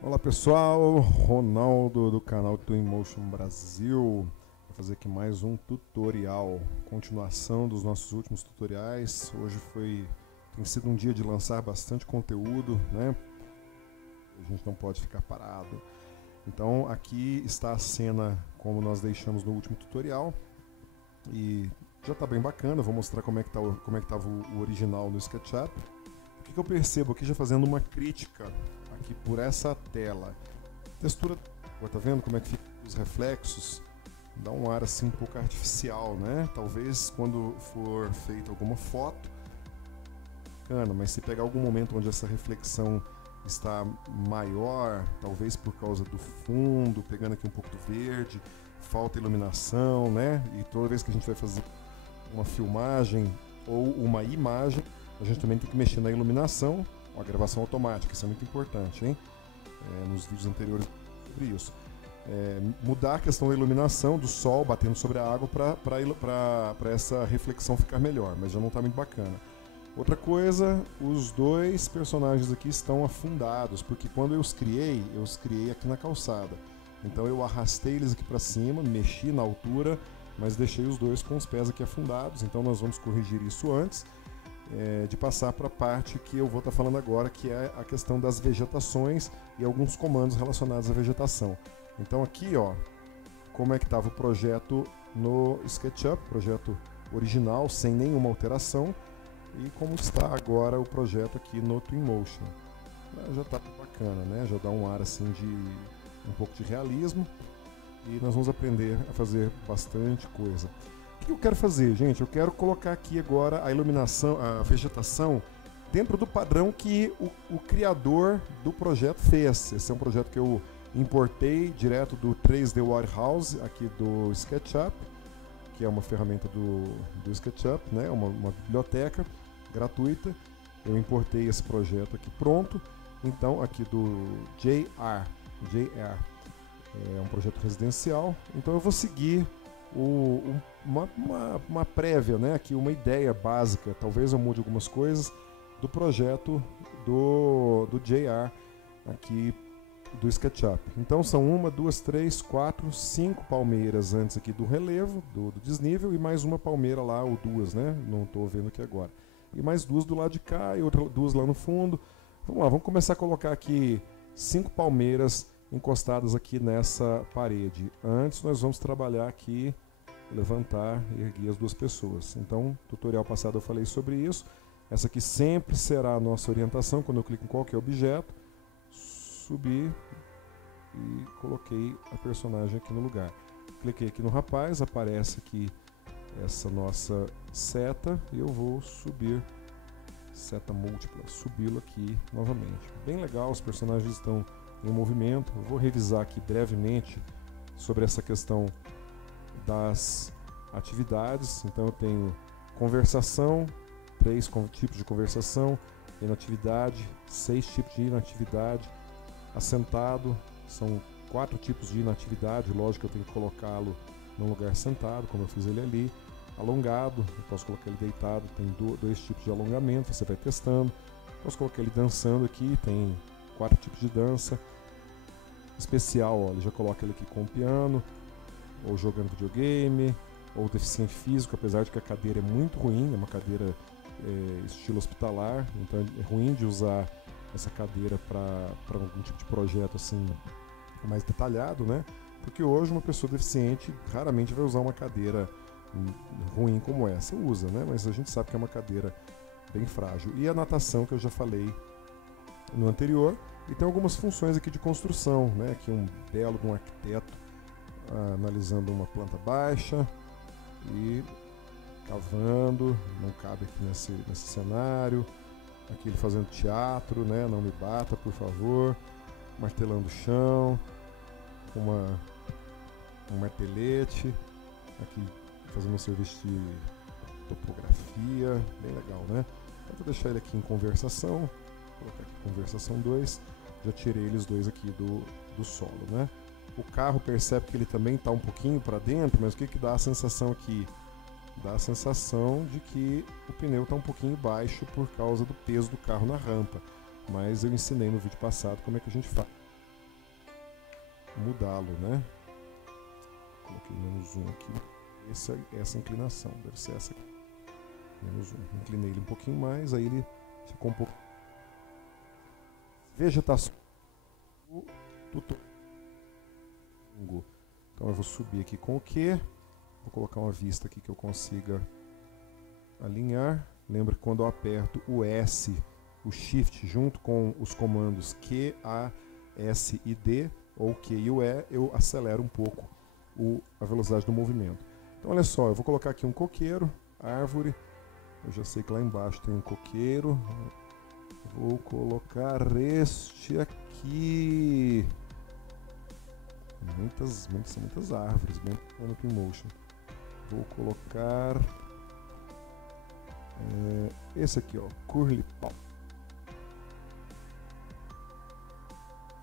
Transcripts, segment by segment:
Olá pessoal, Ronaldo do canal Twinmotion Brasil. Vou fazer aqui mais um tutorial, continuação dos nossos últimos tutoriais. Hoje tem sido um dia de lançar bastante conteúdo, né? A gente não pode ficar parado. Então aqui está a cena como nós deixamos no último tutorial e já está bem bacana. Vou mostrar como é que estava o original no SketchUp. O que eu percebo aqui, já fazendo uma crítica aqui por essa tela. Textura, tá vendo como é que fica os reflexos? Dá um ar assim um pouco artificial, né? Talvez quando for feita alguma foto, bacana, mas se pegar algum momento onde essa reflexão está maior, talvez por causa do fundo, pegando aqui um pouco do verde, falta iluminação, né? E toda vez que a gente vai fazer uma filmagem ou uma imagem, a gente também tem que mexer na iluminação, a gravação automática, isso é muito importante, hein? Nos vídeos anteriores sobre isso. Mudar a questão da iluminação, do sol batendo sobre a água para essa reflexão ficar melhor, mas já não está muito bacana. Outra coisa, os dois personagens aqui estão afundados, porque quando eu os criei aqui na calçada. Então eu arrastei eles aqui para cima, mexi na altura, mas deixei os dois com os pés aqui afundados, então nós vamos corrigir isso antes de passar para a parte que eu vou estar falando agora, que é a questão das vegetações e alguns comandos relacionados à vegetação. Então aqui, ó, como é que estava o projeto no SketchUp, projeto original, sem nenhuma alteração, e como está agora o projeto aqui no Twinmotion. Já está bacana, né? Já dá um ar assim de um pouco de realismo, e nós vamos aprender a fazer bastante coisa. O que eu quero fazer, gente? Eu quero colocar aqui agora a iluminação, a vegetação, dentro do padrão que o criador do projeto fez. Esse é um projeto que eu importei direto do 3D Warehouse, aqui do SketchUp, que é uma ferramenta do SketchUp, né? Uma biblioteca gratuita. Eu importei esse projeto aqui pronto. Então, aqui do JR, é um projeto residencial. Então eu vou seguir uma prévia, né? Aqui uma ideia básica, talvez eu mude algumas coisas do projeto do JR aqui do SketchUp. Então são 1, 2, 3, 4, 5 palmeiras antes aqui do relevo, do desnível, e mais uma palmeira lá, ou duas, né? Não estou vendo aqui agora. E mais duas do lado de cá e duas lá no fundo. Vamos lá, vamos começar a colocar aqui 5 palmeiras encostadas aqui nessa parede. Antes nós vamos trabalhar aqui, levantar e erguer as duas pessoas. Então, no tutorial passado eu falei sobre isso. Essa aqui sempre será a nossa orientação quando eu clico em qualquer objeto. Subi e coloquei a personagem aqui no lugar. Cliquei aqui no rapaz, aparece aqui essa nossa seta e eu vou subir, seta múltipla, subi-lo aqui novamente. Bem legal, os personagens estão em movimento. Eu vou revisar aqui brevemente sobre essa questão das atividades. Então eu tenho conversação, 3 tipos de conversação, inatividade, 6 tipos de inatividade, assentado, são 4 tipos de inatividade, lógico que eu tenho que colocá-lo num lugar sentado, como eu fiz ele ali, alongado, eu posso colocar ele deitado, tem 2 tipos de alongamento, você vai testando, posso colocar ele dançando aqui, tem 4 tipos de dança. Especial, ó, ele já coloca ele aqui com o piano, ou jogando videogame, ou deficiente físico, apesar de que a cadeira é muito ruim, é uma cadeira estilo hospitalar, então é ruim de usar essa cadeira para algum tipo de projeto assim mais detalhado, né? Porque hoje uma pessoa deficiente raramente vai usar uma cadeira ruim como essa, usa, né? Mas a gente sabe que é uma cadeira bem frágil. E a natação, que eu já falei no anterior, e tem algumas funções aqui de construção, né? Aqui um belo de um arquiteto analisando uma planta baixa e cavando, não cabe aqui nesse cenário. Aqui ele fazendo teatro, né? Não me bata, por favor. Martelando o chão, um martelete. Aqui fazendo um serviço de topografia, bem legal, né? Então vou deixar ele aqui em conversação. Vou colocar aqui conversação 2. Já tirei eles dois aqui do solo, né? O carro percebe que ele também está um pouquinho para dentro, mas o que dá a sensação aqui? Dá a sensação de que o pneu está um pouquinho baixo por causa do peso do carro na rampa. Mas eu ensinei no vídeo passado como é que a gente faz mudá-lo, né? Coloquei -1 aqui. Essa inclinação, deve ser essa aqui. -1. Inclinei ele um pouquinho mais, aí ele ficou um pouco. Vegetação. Então eu vou subir aqui com o Q. Vou colocar uma vista aqui que eu consiga alinhar. Lembra que quando eu aperto o S, o Shift junto com os comandos Q, A, S e D, ou Q e o E, eu acelero um pouco a velocidade do movimento. Então olha só, eu vou colocar aqui um coqueiro, árvore. Eu já sei que lá embaixo tem um coqueiro. Vou colocar este aqui. Muitas árvores, bem no Twinmotion. Vou colocar esse aqui, ó, Curly Pau.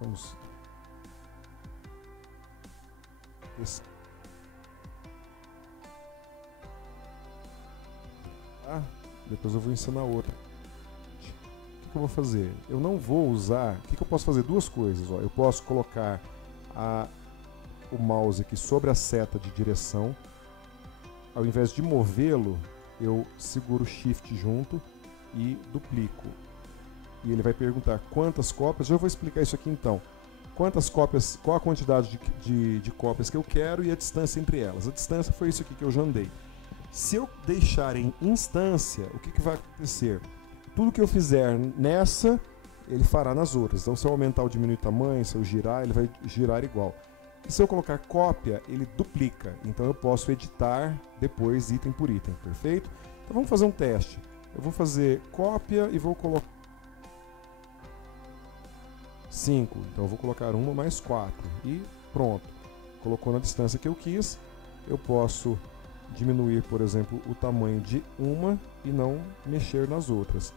Vamos. Esse. Depois eu vou ensinar outra. O que eu vou fazer? Eu não vou usar. O que eu posso fazer? Duas coisas. Ó. Eu posso colocar o mouse aqui sobre a seta de direção. Ao invés de movê-lo, eu seguro o Shift junto e duplico. E ele vai perguntar quantas cópias. Eu vou explicar isso aqui então. Quantas cópias, qual a quantidade de cópias que eu quero e a distância entre elas. A distância foi isso aqui que eu já andei. Se eu deixar em instância, o que vai acontecer? Tudo que eu fizer nessa, ele fará nas outras. Então, se eu aumentar ou diminuir o tamanho, se eu girar, ele vai girar igual. E se eu colocar cópia, ele duplica. Então, eu posso editar depois, item por item, perfeito? Então, vamos fazer um teste. Eu vou fazer cópia e vou colocar 5. Então, eu vou colocar 1 mais 4. E pronto. Colocou na distância que eu quis. Eu posso diminuir, por exemplo, o tamanho de uma e não mexer nas outras.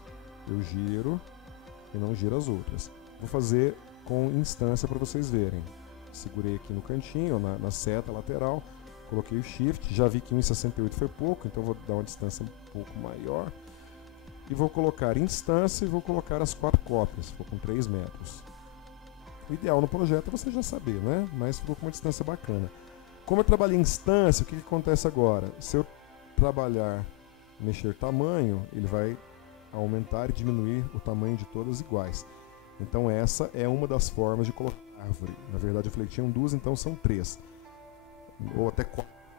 Eu giro e não giro as outras. Vou fazer com instância para vocês verem. Segurei aqui no cantinho, na seta lateral, coloquei o Shift, já vi que 1,68 foi pouco, então vou dar uma distância um pouco maior. E vou colocar instância e vou colocar as 4 cópias, ficou com 3 metros. O ideal no projeto é você já saber, né? Mas ficou com uma distância bacana. Como eu trabalhei em instância, o que acontece agora? Se eu trabalhar, mexer tamanho, ele vai aumentar e diminuir o tamanho de todas iguais. Então essa é uma das formas de colocar árvore. Na verdade eu falei que tinham 2, então são 3. Ou até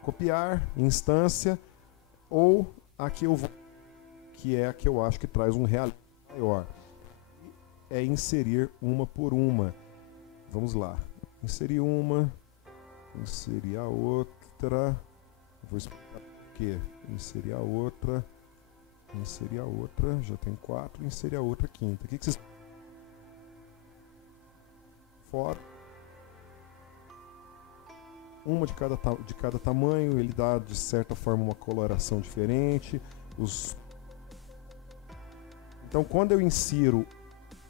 copiar, instância, ou a que eu vou, que é a que eu acho que traz um realismo maior. É inserir uma por uma. Vamos lá. Inserir uma. Inserir a outra. Vou explicar o que? Inserir a outra. Inserir a outra. Já tem 4. Inserir a outra quinta. O que vocês. Fora. Uma de cada tamanho. Ele dá de certa forma uma coloração diferente. Então quando eu insiro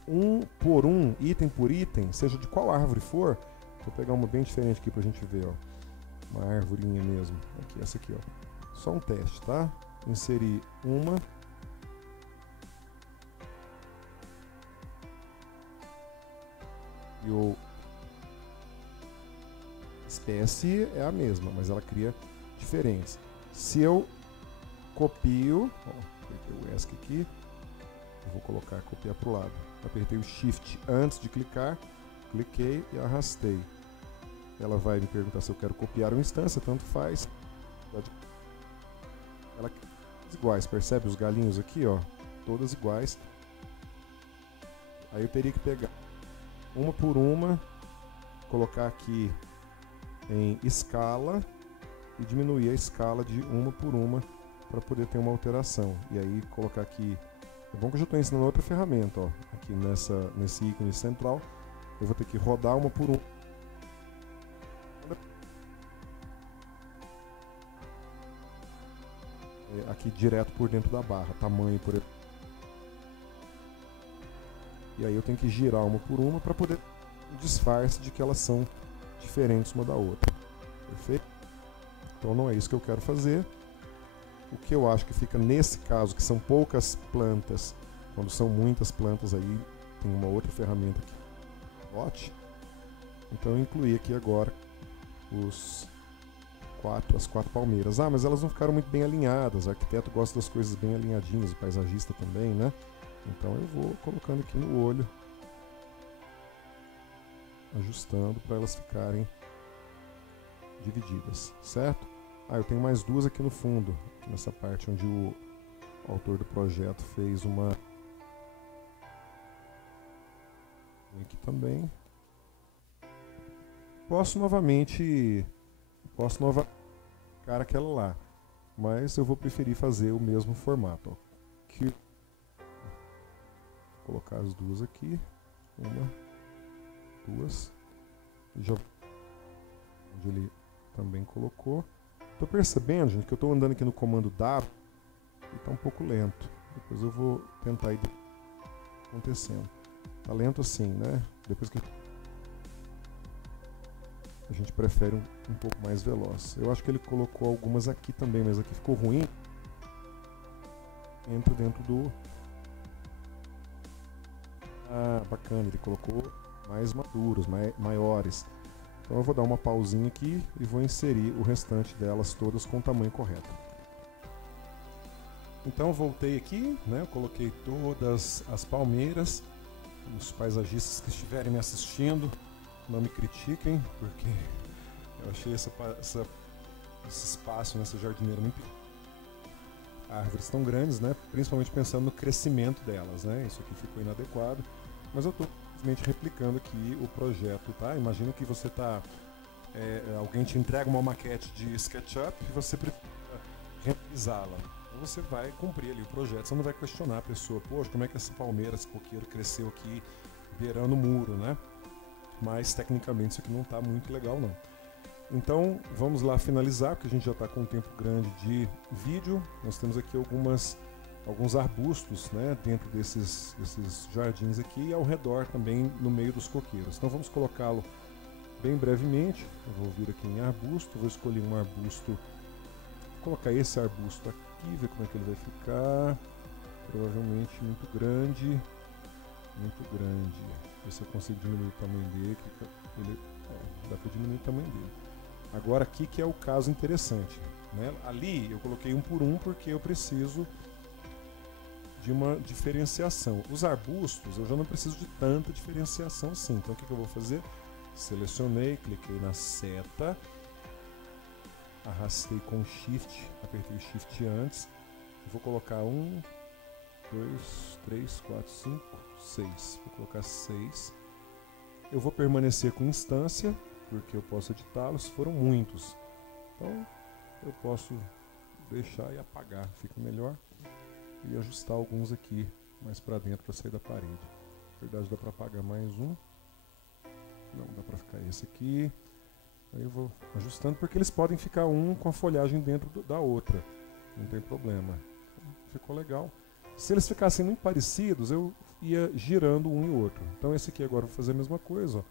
um por um, item por item, seja de qual árvore for. Vou pegar uma bem diferente aqui pra gente ver, ó. Uma arvorinha mesmo. Aqui, essa aqui, ó. Só um teste, tá? Inserir uma. E o espécie é a mesma, mas ela cria diferentes. Se eu copio, ó, apertei o ESC aqui, eu vou colocar, copiar pro lado. Apertei o Shift antes de clicar, cliquei e arrastei. Ela vai me perguntar se eu quero copiar uma instância, tanto faz. Ela iguais, percebe os galinhos aqui, ó, todas iguais. Aí eu teria que pegar uma por uma, colocar aqui em escala e diminuir a escala de uma por uma para poder ter uma alteração. E aí colocar aqui, é bom que eu já estou ensinando outra ferramenta, ó, aqui nesse ícone central, eu vou ter que rodar uma por uma. Aqui direto por dentro da barra, tamanho por exemplo. E aí eu tenho que girar uma por uma para poder disfarce de que elas são diferentes uma da outra. Perfeito? Então não é isso que eu quero fazer. O que eu acho que fica nesse caso, que são poucas plantas, quando são muitas plantas aí, tem uma outra ferramenta aqui, Plot. Então eu incluí aqui agora as quatro palmeiras. Ah, mas elas não ficaram muito bem alinhadas. O arquiteto gosta das coisas bem alinhadinhas, o paisagista também, né? Então eu vou colocando aqui no olho, ajustando para elas ficarem divididas, certo? Ah, eu tenho mais duas aqui no fundo, aqui nessa parte onde o autor do projeto fez uma... Aqui também. Posso novamente cara aquela lá, mas eu vou preferir fazer o mesmo formato. Ó. Aqui. Vou colocar as duas aqui, uma, duas, e já onde ele também colocou. Tô percebendo, gente, que eu estou andando aqui no comando W e está um pouco lento. Depois eu vou tentar ir acontecendo. Tá lento assim, né? Depois que a gente prefere um pouco mais veloz. Eu acho que ele colocou algumas aqui também, mas aqui ficou ruim. Entra dentro do... Ah, bacana, ele colocou mais maduros, maiores. Então eu vou dar uma pausinha aqui e vou inserir o restante delas todas com o tamanho correto. Então voltei aqui, né? Eu coloquei todas as palmeiras. Os paisagistas que estiverem me assistindo, não me critiquem, porque eu achei esse espaço nessa jardineira muito pequeno. Árvores tão grandes, né? Principalmente pensando no crescimento delas, né? Isso aqui ficou inadequado, mas eu estou simplesmente replicando aqui o projeto, tá? Imagina que você tá... alguém te entrega uma maquete de SketchUp e você precisa realizá-la. Então você vai cumprir ali o projeto, você não vai questionar a pessoa, poxa, como é que essa palmeira, esse coqueiro cresceu aqui beirando o muro, né? Mas tecnicamente isso aqui não está muito legal não. Então vamos lá finalizar, porque a gente já está com um tempo grande de vídeo. Nós temos aqui alguns arbustos, né, dentro desses jardins aqui e ao redor também no meio dos coqueiros. Então vamos colocá-lo bem brevemente. Eu vou vir aqui em arbusto, vou escolher um arbusto, vou colocar esse arbusto aqui, ver como é que ele vai ficar. Provavelmente muito grande. Ver se eu consigo diminuir o tamanho dele. Dá para diminuir o tamanho dele. Agora aqui que é o caso interessante, né? Ali eu coloquei um por um porque eu preciso de uma diferenciação. Os arbustos eu já não preciso de tanta diferenciação assim. Então o que eu vou fazer? Selecionei, cliquei na seta, arrastei com Shift, apertei o Shift antes. Vou colocar 1, 2, 3, 4, 5, 6. Vou colocar 6. Eu vou permanecer com instância, porque eu posso editá-los, foram muitos. Então eu posso deixar e apagar, fica melhor. E ajustar alguns aqui mais para dentro para sair da parede. Na verdade dá para apagar mais um. Não, dá para ficar esse aqui. Aí eu vou ajustando, porque eles podem ficar um com a folhagem dentro da outra. Não tem problema. Ficou legal. Se eles ficassem muito parecidos, eu ia girando um e o outro. Então esse aqui agora eu vou fazer a mesma coisa. Ó.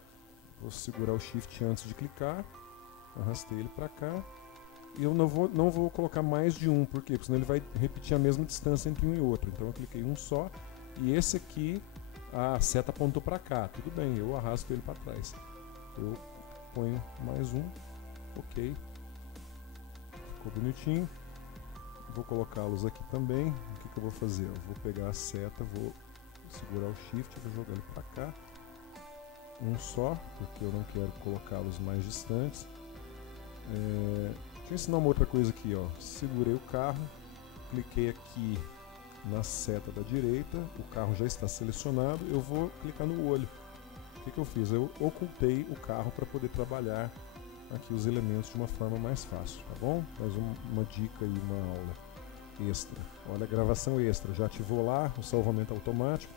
Vou segurar o Shift antes de clicar. Arrastei ele para cá. E eu não vou colocar mais de um, por quê? Porque senão ele vai repetir a mesma distância entre um e outro. Então eu cliquei um só. E esse aqui, a seta apontou para cá. Tudo bem, eu arrasto ele para trás. Eu ponho mais um. Ok. Ficou bonitinho. Vou colocá-los aqui também. O que eu vou fazer? Eu vou pegar a seta, vou segurar o Shift, vou jogar ele para cá. Um só, porque eu não quero colocá-los mais distantes. Deixa eu ensinar uma outra coisa aqui, ó. Segurei o carro, cliquei aqui na seta da direita, o carro já está selecionado, eu vou clicar no olho. O que eu fiz? Eu ocultei o carro para poder trabalhar aqui os elementos de uma forma mais fácil, tá bom? Mais uma dica e uma aula extra. Olha a gravação extra, já ativou lá o salvamento automático.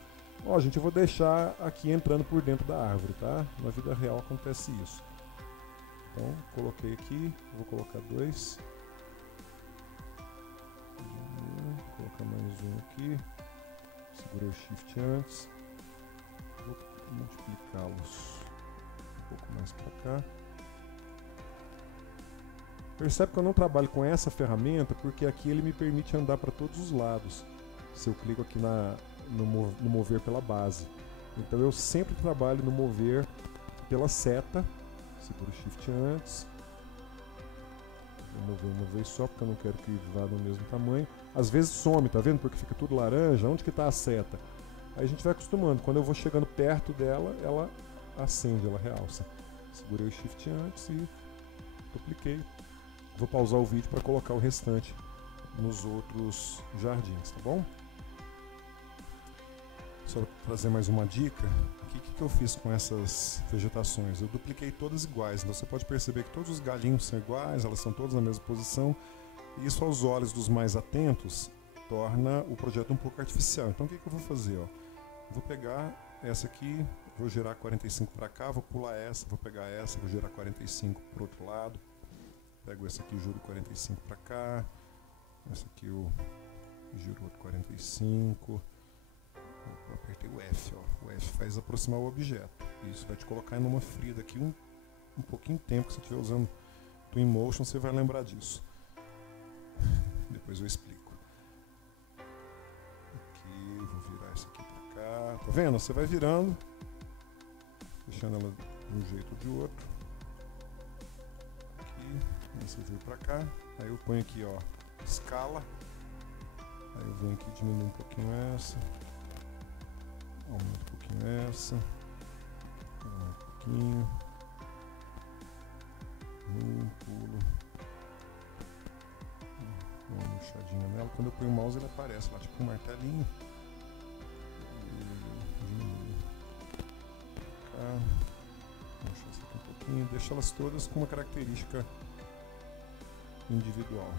Ó, gente, eu vou deixar aqui entrando por dentro da árvore, tá? Na vida real acontece isso. Então, coloquei aqui, vou colocar 2. Vou colocar mais um aqui. Segurei o Shift antes. Vou multiplicá-los um pouco mais para cá. Percebe que eu não trabalho com essa ferramenta porque aqui ele me permite andar para todos os lados. Se eu clico aqui no mover pela base. Então eu sempre trabalho no mover pela seta, segura o Shift antes. Vou mover uma vez só, porque eu não quero que vá do mesmo tamanho. Às vezes some, tá vendo? Porque fica tudo laranja. Onde que tá a seta? Aí a gente vai acostumando. Quando eu vou chegando perto dela, ela acende, ela realça. Segurei o Shift antes e dupliquei. Vou pausar o vídeo para colocar o restante nos outros jardins, tá bom? Só trazer mais uma dica. O que eu fiz com essas vegetações? Eu dupliquei todas iguais, então você pode perceber que todos os galinhos são iguais, elas são todas na mesma posição, e isso aos olhos dos mais atentos torna o projeto um pouco artificial. Então o que eu vou fazer? Ó? Vou pegar essa aqui, vou girar 45 para cá, vou pular essa, vou pegar essa, vou girar 45 para o outro lado, pego essa aqui e giro 45 para cá, essa aqui eu giro outro 45. Eu apertei o F, ó. O F faz aproximar o objeto. Isso vai te colocar em uma fria daqui um pouquinho de tempo. Que você estiver usando Twinmotion, você vai lembrar disso. Depois eu explico. Aqui, vou virar essa aqui pra cá. Tá vendo? Você vai virando, deixando ela de um jeito ou de outro. Aqui, você vira pra cá. Aí eu ponho aqui, ó, escala. Aí eu venho aqui diminuir um pouquinho essa. Aumenta um pouquinho essa, um pouquinho, pulo, dá uma mexadinha nela. Quando eu ponho o mouse ele aparece lá, tipo um martelinho, diminui cá, deixa essa aqui um pouquinho, deixa elas todas com uma característica individual.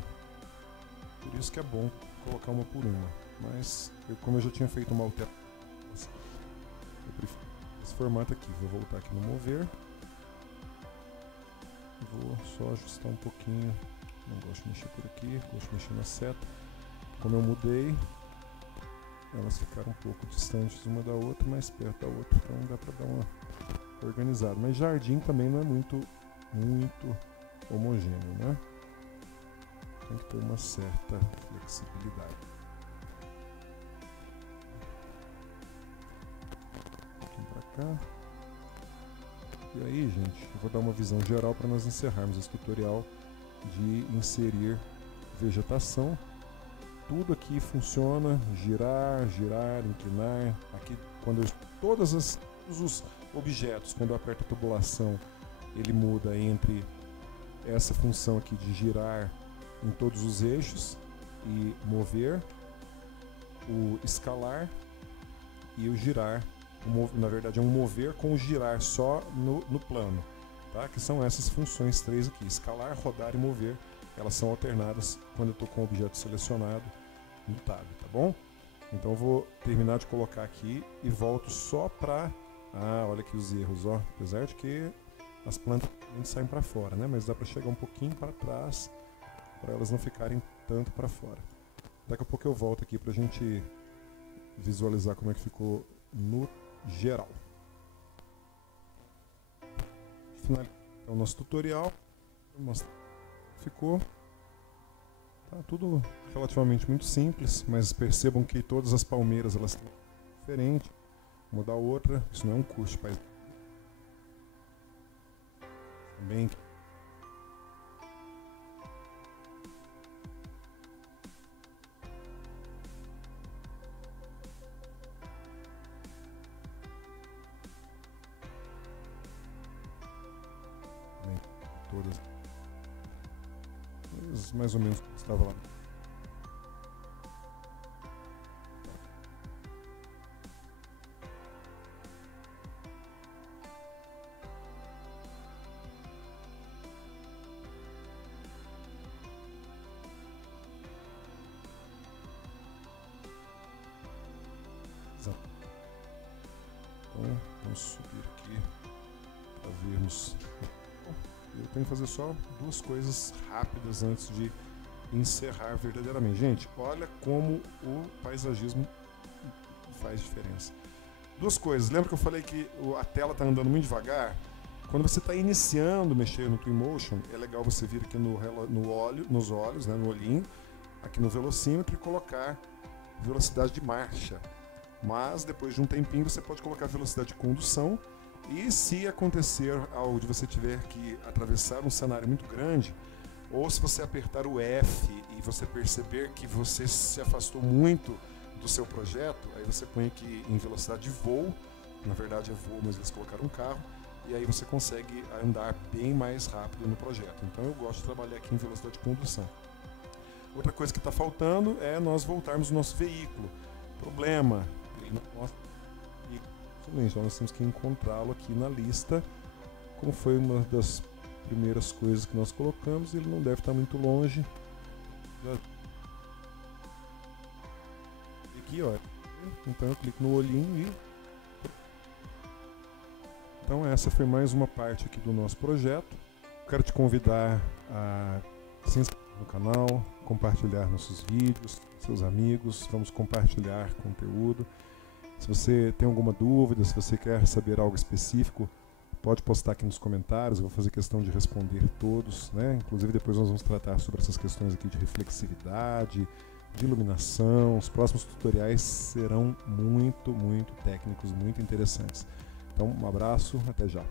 Por isso que é bom colocar uma por uma, mas como eu já tinha feito uma alteração, eu prefiro esse formato aqui. Vou voltar aqui no mover. Vou só ajustar um pouquinho. Não gosto de mexer por aqui, gosto de mexer na seta. Como eu mudei, elas ficaram um pouco distantes uma da outra, mais perto da outra, então dá para dar uma organizada. Mas jardim também não é muito homogêneo, né? Tem que ter uma certa flexibilidade. Cá. E aí, gente, eu vou dar uma visão geral para nós encerrarmos esse tutorial de inserir vegetação. Tudo aqui funciona, girar, inclinar. Aqui, todos os objetos, quando eu aperto a tubulação, ele muda entre essa função aqui de girar em todos os eixos e mover, o escalar e o girar. Na verdade é um mover com o girar só no plano, tá? Que são essas funções três aqui, escalar, rodar e mover. Elas são alternadas quando eu estou com o objeto selecionado no tab, tá bom? Então eu vou terminar de colocar aqui e volto só para... olha aqui os erros, ó. Apesar de que as plantas saem para fora, né? Mas dá para chegar um pouquinho para trás para elas não ficarem tanto para fora. Daqui a pouco eu volto aqui para a gente visualizar como é que ficou no geral. Finalizar o nosso tutorial. Ficou tá tudo relativamente muito simples, mas percebam que todas as palmeiras elas estão diferentes. Vou mudar outra, isso não é um custo, mas também todas mais ou menos como estava lá. Então vamos subir aqui para vermos. Eu tenho que fazer só duas coisas rápidas antes de encerrar verdadeiramente. Gente, olha como o paisagismo faz diferença. Duas coisas. Lembra que eu falei que a tela está andando muito devagar? Quando você está iniciando a mexer no Twinmotion, é legal você vir aqui nos olhos, né, no olhinho, aqui no velocímetro e colocar velocidade de marcha. Mas depois de um tempinho você pode colocar velocidade de condução E se acontecer algo de você tiver que atravessar um cenário muito grande, ou se você apertar o F e você perceber que você se afastou muito do seu projeto, aí você põe aqui em velocidade de voo, na verdade é voo, mas eles colocaram um carro, e aí você consegue andar bem mais rápido no projeto. Então eu gosto de trabalhar aqui em velocidade de condução. Outra coisa que está faltando é nós voltarmos o nosso veículo. Problema, ele não mostra o veículo, então nós temos que encontrá-lo aqui na lista, como foi uma das primeiras coisas que nós colocamos, ele não deve estar muito longe. Aqui, ó. Então eu clico no olhinho e... Então essa foi mais uma parte aqui do nosso projeto. Quero te convidar a se inscrever no canal, compartilhar nossos vídeos, seus amigos, vamos compartilhar conteúdo. Se você tem alguma dúvida, se você quer saber algo específico, pode postar aqui nos comentários, eu vou fazer questão de responder todos, né? Inclusive depois nós vamos tratar sobre essas questões aqui de reflexividade, de iluminação. Os próximos tutoriais serão muito técnicos, muito interessantes. Então, um abraço, até já.